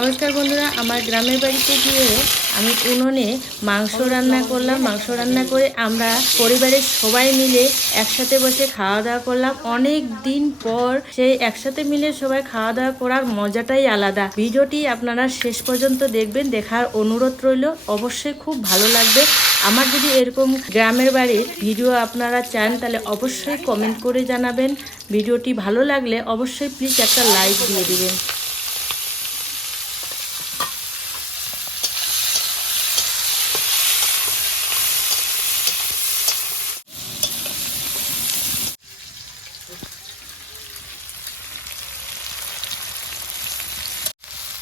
নমস্কার বন্ধুরা, আমার গ্রামের বাড়িতে গিয়ে আমি উনুনে মাংস রান্না করলাম। মাংস রান্না করে আমরা পরিবারের সবাই মিলে একসাথে বসে খাওয়া দাওয়া করলাম। অনেক দিন পর সেই একসাথে মিলে সবাই খাওয়া দাওয়া করার মজাটাই আলাদা। ভিডিওটি আপনারা শেষ পর্যন্ত দেখবেন, দেখার অনুরোধ রইল। অবশ্যই খুব ভালো লাগবে। আমার যদি এরকম গ্রামের বাড়ির ভিডিও আপনারা চান তাহলে অবশ্যই কমেন্ট করে জানাবেন। ভিডিওটি ভালো লাগলে অবশ্যই প্লিজ একটা লাইক দিয়ে দিবেন।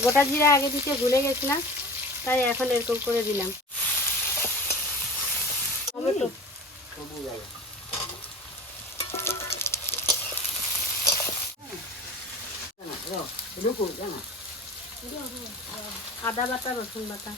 গোটা জিরা আগে দিতে ভুলে গেছিলাম, তাই এখন এরকম করে দিলাম। আদা বাটা, রসুন বাটা,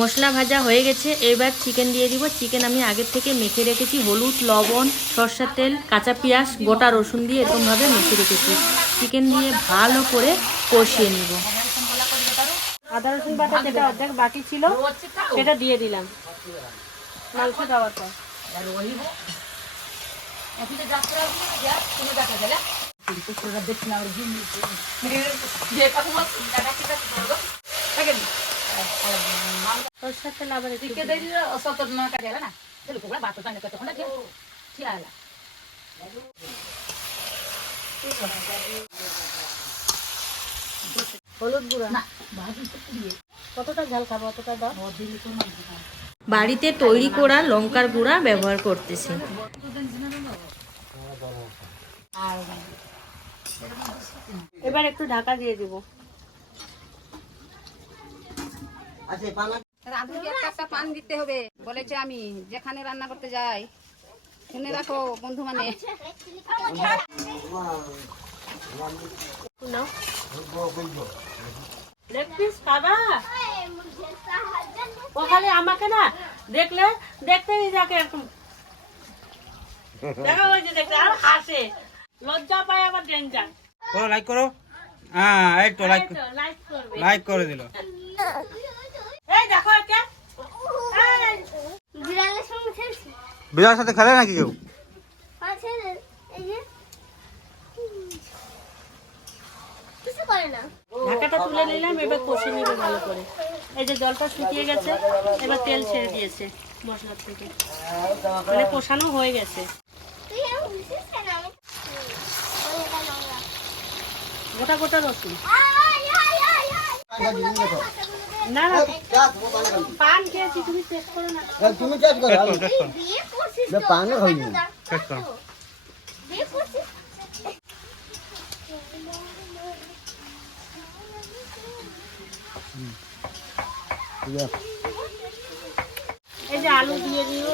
মশলা ভাজা হয়ে গেছে। এবার চিকেন দিয়ে দিব। চিকেন আমি আগের থেকে মেখে রেখেছি, হলুদ, লবণ, সরষের তেল, কাঁচা পেঁয়াজ, গোটা রসুন দিয়ে এরকমভাবে মেখে রেখেছি। চিকেন দিয়ে ভালো করে কষিয়ে নিব। আদা রসুন বাটা যেটা অর্ধেক বাকি ছিল সেটা দিয়ে দিলাম মাংস দেওয়ার পর। সরষের তেল আবার হলুদ গুঁড়া, কতটা ঝাল খাবো অতটা দাও। বাড়িতে তৈরি করা লঙ্কার গুঁড়া ব্যবহার করতেছি। এবার একটু ঢাকা দিয়ে দিব। একটা পান দিতে হবে বলেছে, আমি যেখানে রান্না করতে যাই শুনে রাখো বন্ধু। মানে ওখানে আমাকে না দেখলে দেখতেই যাকে এরকম দেখা হয়েছে, দেখতে আর হাসে, লজ্জা পায়, আবার ডেঞ্জার। করো, লাইক করো। হ্যাঁ, এই তো লাইক করবে, লাইক করে দিল। এই দেখো একে, বিড়ালের সাথে খেলে নাকি কেউ? ঢাকাটা তুলে নিলাম। এবার কষে নিবে ভালো করে। এই যে জলটা শুকিয়ে গেছে, এবার তেল ছেড়ে দিয়েছে মশলার থেকে, মানে কষানো হয়ে গেছে। গোটা গোটা রসুন, না না পান খেয়েছি, তুমি চেক করো না। তুমি চেক করো, পান হয়নি। চেক করো। এই যে আলু দিয়ে দিও।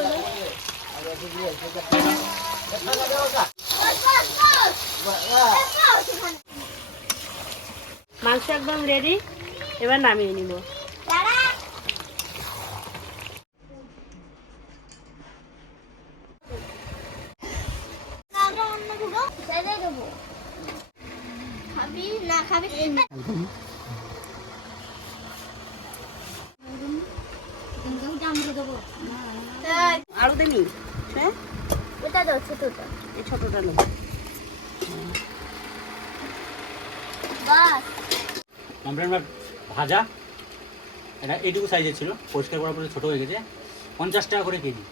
মাংস একদম রেডি, এবার নামিয়ে নিব। আলু দেনি, হ্যাঁ এটা দাও, ছোটটা, এই ছোটটা নেব। ভাজা এটা এইটুকু সাইজের ছিল, পরিষ্কার করার পরে ছোট হয়ে গেছে। 50 টাকা করে কেজি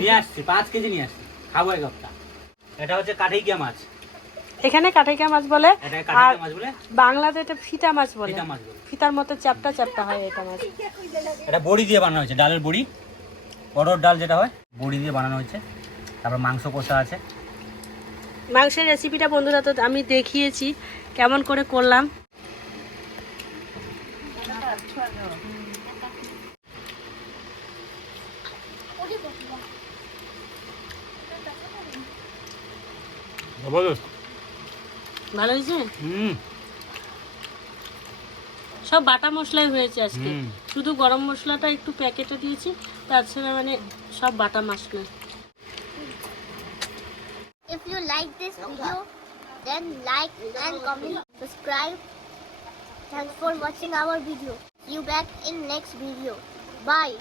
নিয়ে আসছি, 5 কেজি নিয়ে আসছি, খাবো এক হপ্তাহ। এটা হচ্ছে কাঠাইকিয়া মাছ, এখানে কাঠাইকিয়া মাছ বলে, এটা আর কাঠাইকিয়া মাছ বলে, বাংলাতে এটা ফিতা মাছ বলে। ফিতা মাছ বলে। ফিতার মতো চ্যাপটা চ্যাপটা হয় এটা মাছ। এটা বড়ি দিয়ে বানানো হয়েছে, ডালের বড়ি, অরহর ডাল যেটা হয়, বড়ি দিয়ে বানানো হয়েছে। তারপর মাংস কষা আছে। মাংসের রেসিপিটা বন্ধুরা তো আমি দেখিয়েছি কেমন করে করলাম। ভালো হয়েছে। সব বাটা মশলাই হয়েছে আজকে, শুধু গরম মশলাটা একটু প্যাকেটে দিয়েছি, তাছাড়া মানে সব বাটা মশলা। If you like this video, then like and comment, subscribe. Thanks for watching our video. See you back in next video. Bye.